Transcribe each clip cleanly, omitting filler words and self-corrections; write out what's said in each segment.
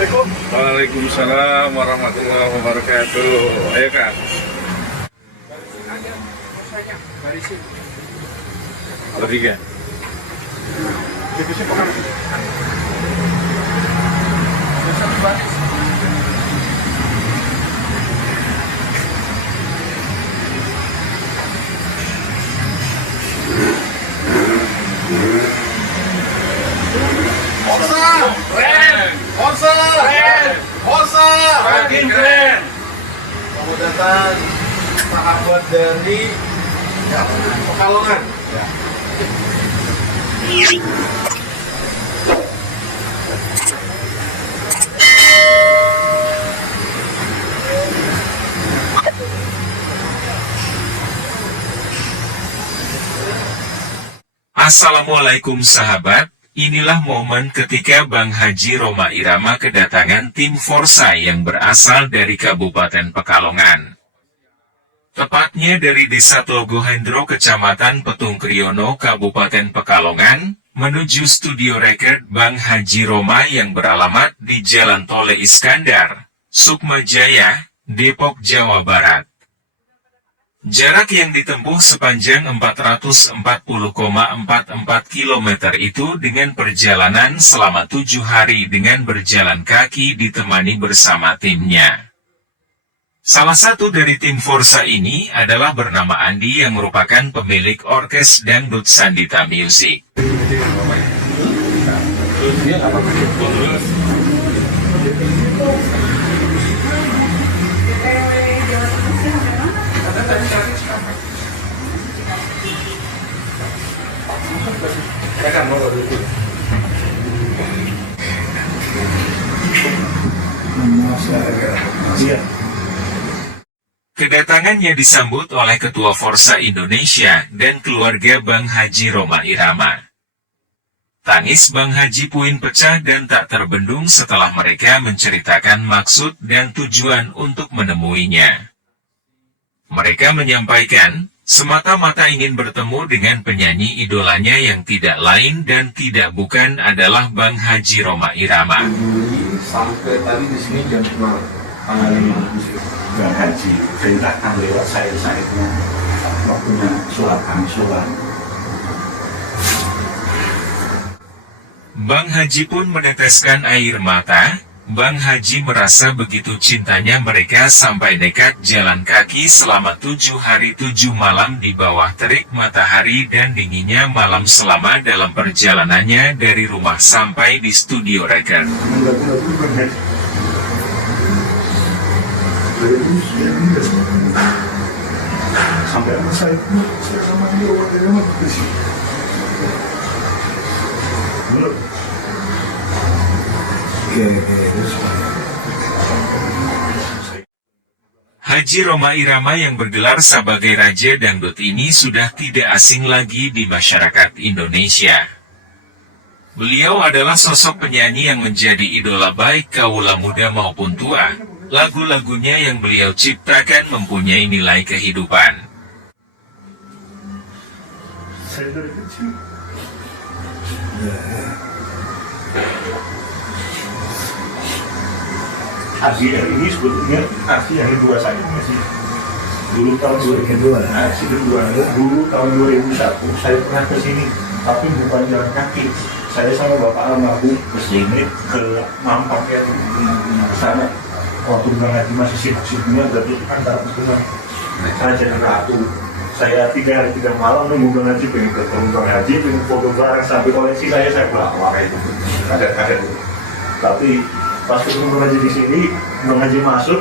Assalamualaikum. Waalaikumsalam warahmatullahi wabarakatuh. Ayo Kak. Bertiga. Divisi pekan. Makin keren. Selamat datang sahabat dari Pekalongan. Assalamualaikum sahabat, inilah momen ketika Bang Haji Rhoma Irama kedatangan tim Forsa yang berasal dari Kabupaten Pekalongan. Tepatnya dari Desa Tlogohendro, Kecamatan Petung Kriono, Kabupaten Pekalongan, menuju studio rekod Bang Haji Rhoma yang beralamat di Jalan Tole Iskandar, Sukma Jaya, Depok, Jawa Barat. Jarak yang ditempuh sepanjang 440,44 km itu dengan perjalanan selama 7 hari dengan berjalan kaki ditemani bersama timnya. Salah satu dari tim Forsa ini adalah bernama Andi yang merupakan pemilik orkes dangdut Sandita Music. Kedatangannya disambut oleh Ketua Forsa Indonesia dan keluarga Bang Haji Rhoma Irama. Tangis Bang Haji pun pecah dan tak terbendung setelah mereka menceritakan maksud dan tujuan untuk menemuinya. Mereka menyampaikan, semata-mata ingin bertemu dengan penyanyi idolanya yang tidak lain dan tidak bukan adalah Bang Haji Rhoma Irama. Sampai tadi di sini jam 6 tanggal 5 Bang Haji perintahkan lewat saya-sayanya waktunya sholat kami sholat. Bang Haji pun meneteskan air mata. Bang Haji merasa begitu cintanya mereka sampai nekat jalan kaki selama 7 hari 7 malam di bawah terik matahari dan dinginnya malam selama dalam perjalanannya dari rumah sampai di studio rekod. Sampai apa saya sama dia waktu itu di sini. Haji Rhoma Irama yang bergelar sebagai Raja Dangdut ini sudah tidak asing lagi di masyarakat Indonesia. Beliau adalah sosok penyanyi yang menjadi idola baik kaula muda maupun tua. Lagu-lagunya yang beliau ciptakan mempunyai nilai kehidupan. Saya dari kecil. Aksi ini sebetulnya aksi yang kedua saya masih dulu tahun 2002. Aksi kedua dulu tahun 2001 saya pernah ke sini, tapi bukan jalan kaki. Saya sama bapak almarhum ke sini ke Mampang ya, ke sana. Waktu Bang Haji masih sibuk-sibuknya berarti antara petugas Raja dan Ratu. Saya 3 hari 3 malam nunggu Bang Haji, pengen ketemu Bang Haji, pengen foto bareng sampai koleksi saya bawa kayak gitu. Ada. Tapi pas ketemu Bang Haji di sini, Bang Haji masuk,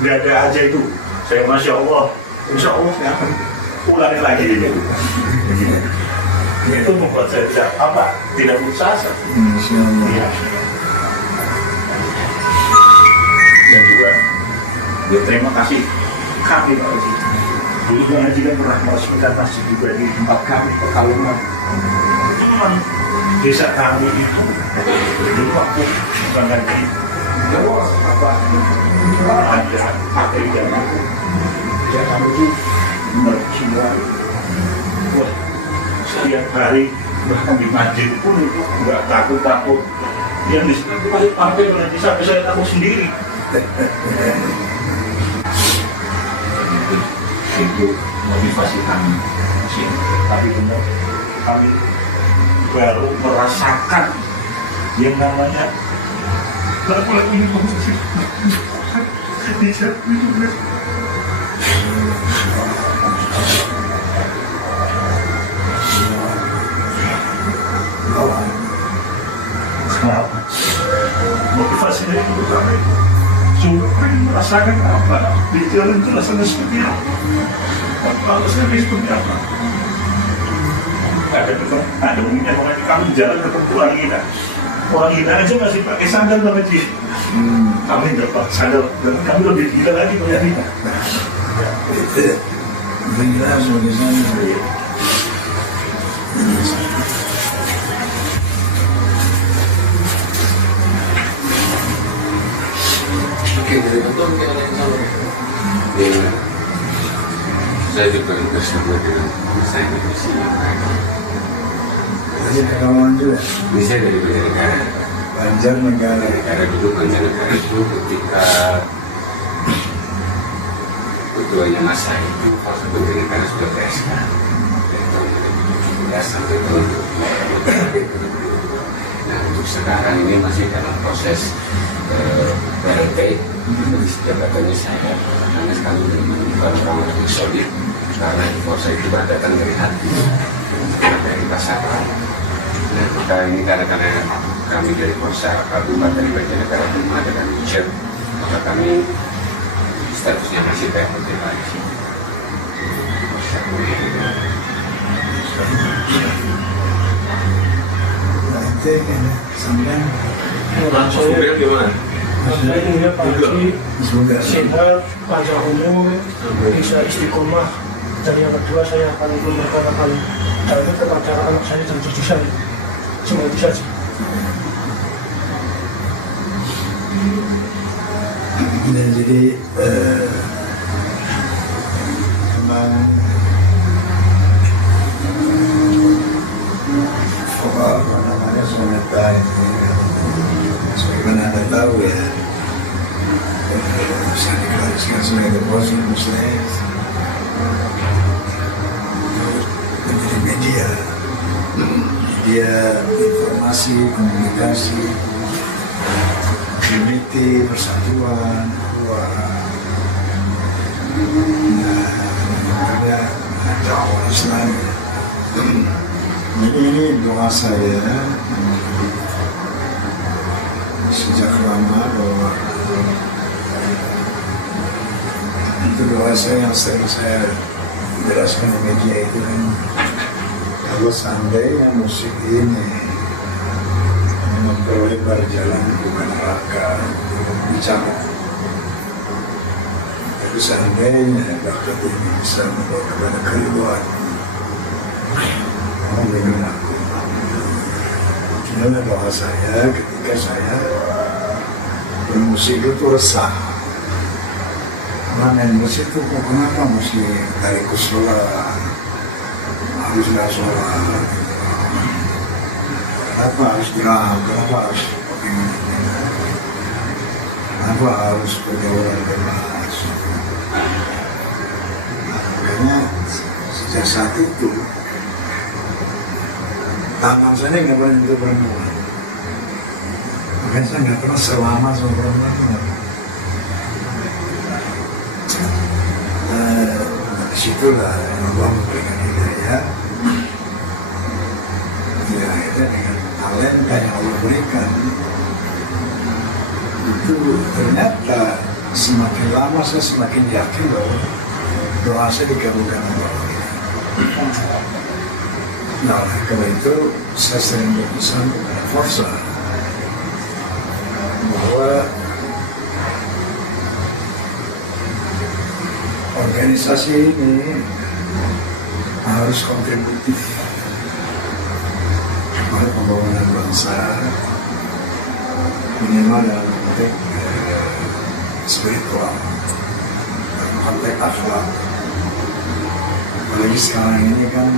nggak ada aja itu. Saya Masya Allah, Insya Allah saya akan ulangi lagi gitu. Itu membuat saya tidak putus asa. Iya. Dan juga terima kasih kami Pak Haji. Dulu Bang Haji kan pernah meresmikan masjid juga di tempat kami Pekalongan. Cuman desa kami itu dulu waktu Bang Haji ada pakai jalan itu semua. Wah, setiap hari bahkan di masjid pun itu nggak takut Yang di sini aku kasih partai nanti sampai saya takut sendiri. Itu motivasi kami. Tapi benar, kami baru merasakan yang namanya lagu-lagu ini di motivasi dari itu kami sungguh merasakan apa di jalan itu rasanya seperti apa, harusnya seperti apa. Ada mungkin orang kami jalan ketemu orang gila aja masih pakai sandal banget sih. Kami nggak pakai sandal dan kami lebih gila lagi banyak kita. Itu gila sebagai sana. Oke, dari betul mungkin ada yang sama. Ya, saya juga bersama dengan saya di sini. Masih kawan juga. Bisa dari negara. Banjarnegara. Negara dulu Banjarnegara itu ketika ketuanya masa itu Polres Banjarnegara sudah PSK. Dari tahun 2017 sampai tahun 2020. Nah, untuk sekarang ini masih dalam proses PLT. Jadi jabatannya saya, karena kami bukan orang yang solid, karena Forsa itu datang dari hati, dari pasaran. Nah, maka ini karena kami dari Forsa Kabupaten Banjarnegara belum ada dan ucap, maka kami statusnya masih PLT lagi. Nanti sampai Langsung lihat gimana? saya ingin Pak Haji sehat, panjang umur, bisa istiqomah. Dan yang kedua saya akan memperkenalkan itu kepada anak saya dan cucu saya. Cuma itu saja. Nah, jadi memang apa namanya soneta itu sebagaimana Anda tahu ya, bisa diklarasikan sebagai posisi muslim menjadi media informasi, komunikasi, unity, persatuan, ada dakwah Islam. Ini doa saya sejak lama bahwa itu doa saya yang sering saya jelaskan di media itu kan, kalau seandainya musik ini memperlebar jalan bukan neraka bicara, tapi seandainya bakat ini bisa membawa kepada keriduan, mohon dengan aku. Inilah doa saya ketika saya bermusik itu resah. Karena main musik itu kenapa mesti dari kusola, harus nggak sholat, kenapa harus diraham, kenapa harus kenapa harus pergaulan bebas. Makanya sejak saat itu tangan saya nggak pernah itu perempuan. Makanya saya nggak pernah selama sama perempuan. Disitulah Allah memberikan hidayah. Ya, itu dengan talenta yang Allah berikan. Itu ternyata semakin lama saya semakin yakin bahwa doa saya dikabulkan Allah. Nah, karena itu saya sering berpesan kepada Forsa bahwa organisasi ini harus kontributif pada pembangunan bangsa, minimal dalam konteks spiritual, dalam konteks akhlak. Apalagi sekarang ini kan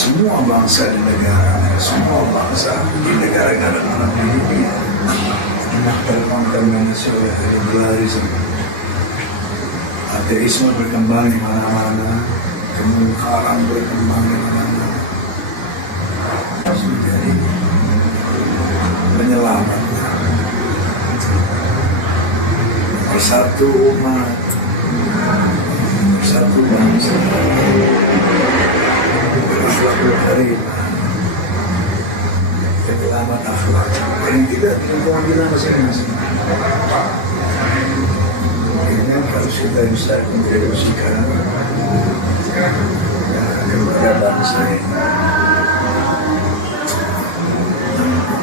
semua bangsa di negara, semua bangsa di negara-negara Arab ini terkontaminasi oleh liberalisme. Ateisme berkembang di mana-mana, kemungkaran berkembang di mana-mana. Harus menjadi penyelamat. Bersatu umat, bersatu bangsa, berakhlakul karimah, penyelamat akhlak. Paling tidak lingkungan kita masing-masing. Ini harus kita bisa kontribusikan kepada bangsa ini.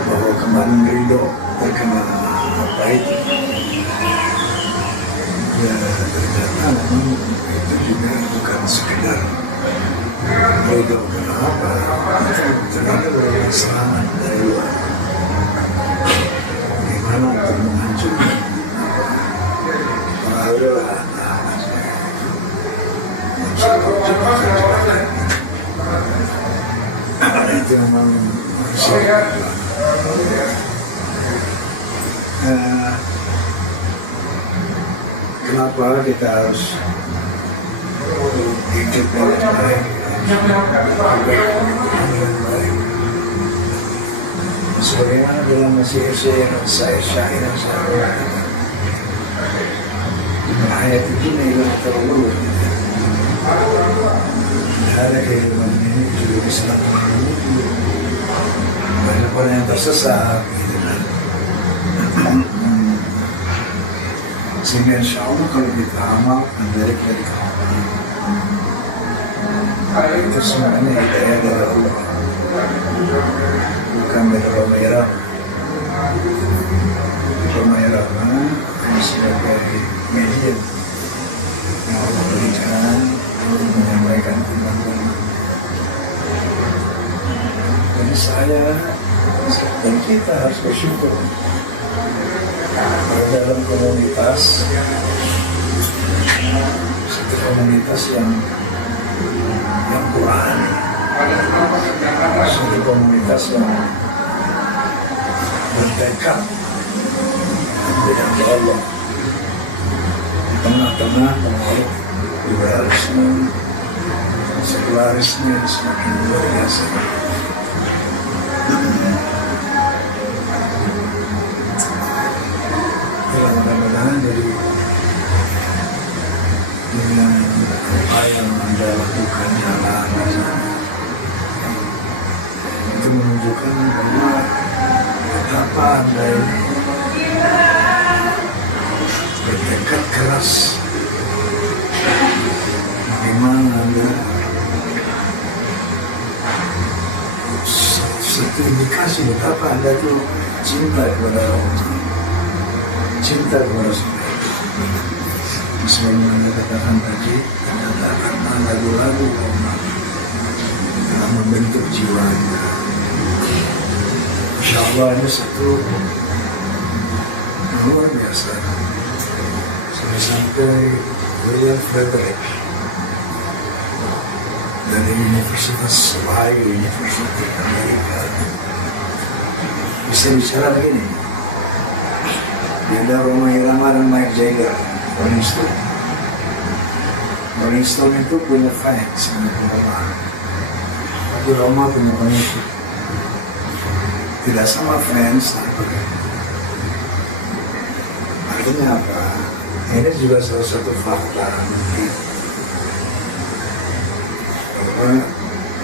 Bahwa kemarin ridho terkena apa itu? Ya ternyata memang itu juga bukan sekedar ridho kenapa? Ternyata berada serangan dari luar. Bagaimana untuk menghancurkan? Adalah itu memang kenapa kita harus hidup dengan baik, sebagaimana dalam Mesir saya syair yang saya ayat itu nilai terlalu ada kehidupan ini juga bisa banyak orang yang tersesat gitu kan. Sehingga insya Allah kalau kita amalkan dari kemarin itu semuanya hidayah dari Allah, bukan dari Roma Irama. Roma Irama hanya sebagai media yang Allah berikan untuk menyampaikan kemampuan. Jadi saya dan kita harus bersyukur dalam komunitas, satu komunitas yang Quran, satu komunitas yang bertekad dengan Allah di tengah-tengah pengaruh liberalisme, sekularisme yang semakin luar biasa. Mudah-mudahan dari dengan apa yang Anda lakukan jalan itu menunjukkan bahwa betapa Anda ini bertekad keras, bagaimana Anda satu indikasi betapa Anda itu cinta kepada Allah, cinta kepada Rasul. Sebagaimana katakan tadi, ternyata karena lagu-lagu Muhammad telah membentuk jiwanya. Insya Allah ini satu luar biasa. Sampai William Frederick dari Universitas Ohio, Universitas Amerika bisa bicara begini. Dia ada Roma Irama dan Mick Jagger, Rolling Stone. Rolling Stone itu punya fans, punya penggemar. Tapi Roma punya pengikut. Tidak sama fans, artinya apa? Ini juga salah satu fakta bahwa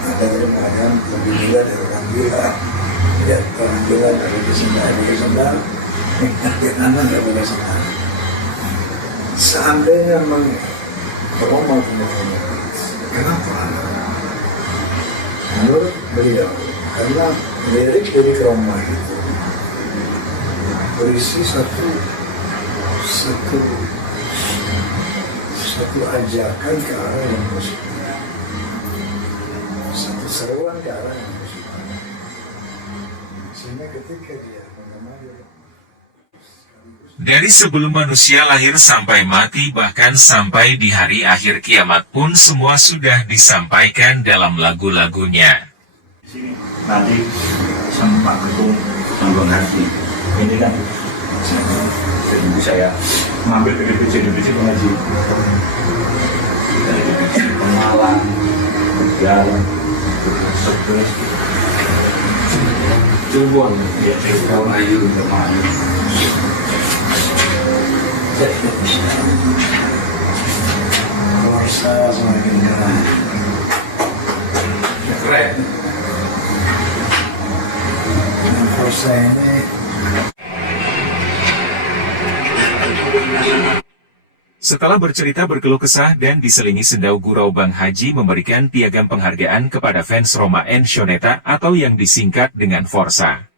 ada terkadang lebih gila dari orang gila. Ya, orang gila dari kesendal, karena nggak boleh senang. Seandainya memang Roma punya pengikut, kenapa? Menurut beliau, karena lirik Roma itu berisi satu ajakan ke arah yang positif, satu seruan ke arah yang positif. Sehingga ketika dia mengenal sekaligus Dari sebelum manusia lahir sampai mati bahkan sampai di hari akhir kiamat pun semua sudah disampaikan dalam lagu-lagunya. Di sini nanti sama Pak Ketum Bang Haji. Ini kan jadi saya mengambil dari divisi pengaji. Dari divisi pemalang, jalan, sebelas, Cirebon, ya Cirebon ayu teman. Forza semakin jalan. Keren. Dan Forza ini Setelah bercerita berkeluh kesah dan diselingi sendau gurau, Bang Haji memberikan piagam penghargaan kepada fans Roma and Shoneta atau yang disingkat dengan Forza.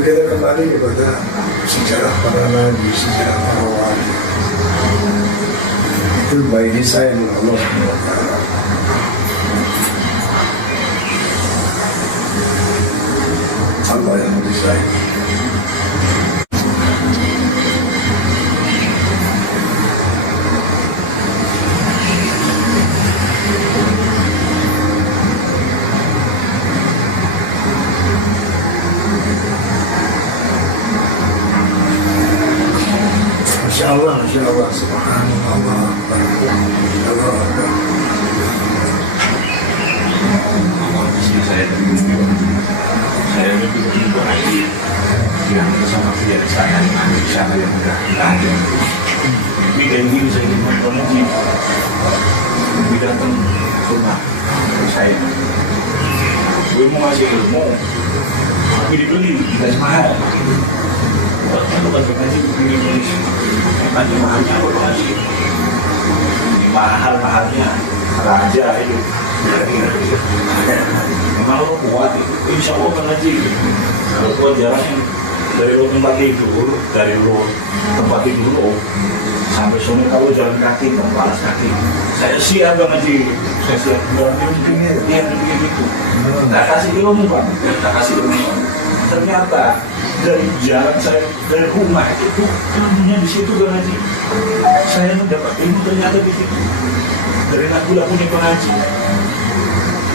kalau kita kembali kepada sejarah para nabi, sejarah para wali, itu by design Allah SWT. Allah yang mendesain. Masya Allah, subhanallah, Allah. Saya dari mimpi, saya mimpi ketemu Haji yang bersama keluarga saya di sana yang sudah ada. Mimpi dan ini saya ingin mengaji, mimpi datang ke rumah saya. Gue mau ngasih ilmu, tapi dibeli, tidak mahal. Waktu kan pengaji begini beli, nanti mahalnya apa pengaji? Mahal-mahalnya raja itu. Memang lo kuat itu, insya Allah pengaji. Kalau kuat jaraknya dari lo tempat tidur, dari lo tempat tidur lo sampai sore kalau jalan kaki, tanpa alas kaki. Saya siap pengaji, saya siap jalan begini, dia begitu. Tak kasih ilmu Pak, tak kasih ilmu. Ternyata dari jarak saya dari rumah itu ilmunya di situ pengaji. Saya mendapat ilmu ternyata di situ. Dari lagu-lagunya pengaji.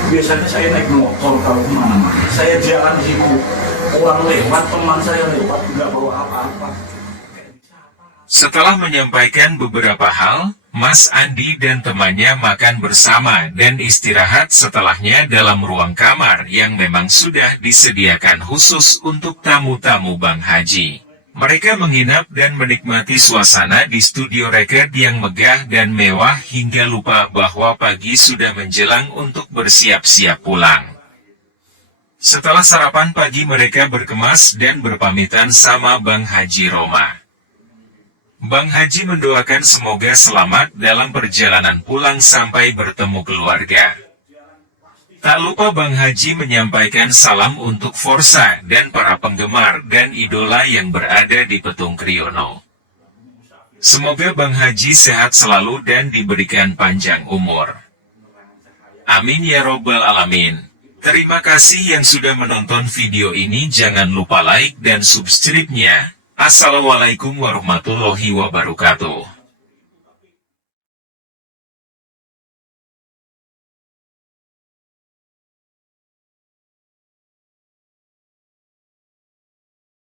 Biasanya saya naik motor kalau kemana-mana. Saya jalan di situ, orang lewat, teman saya lewat, nggak bawa apa-apa. Setelah menyampaikan beberapa hal, Mas Andi dan temannya makan bersama dan istirahat setelahnya dalam ruang kamar yang memang sudah disediakan khusus untuk tamu-tamu Bang Haji. Mereka menginap dan menikmati suasana di studio rekod yang megah dan mewah hingga lupa bahwa pagi sudah menjelang untuk bersiap-siap pulang. Setelah sarapan pagi mereka berkemas dan berpamitan sama Bang Haji Roma. Bang Haji mendoakan semoga selamat dalam perjalanan pulang sampai bertemu keluarga. Tak lupa Bang Haji menyampaikan salam untuk Forza dan para penggemar dan idola yang berada di Petung Kriono. Semoga Bang Haji sehat selalu dan diberikan panjang umur. Amin ya robbal alamin. Terima kasih yang sudah menonton video ini, jangan lupa like dan subscribe-nya. Assalamualaikum warahmatullahi wabarakatuh.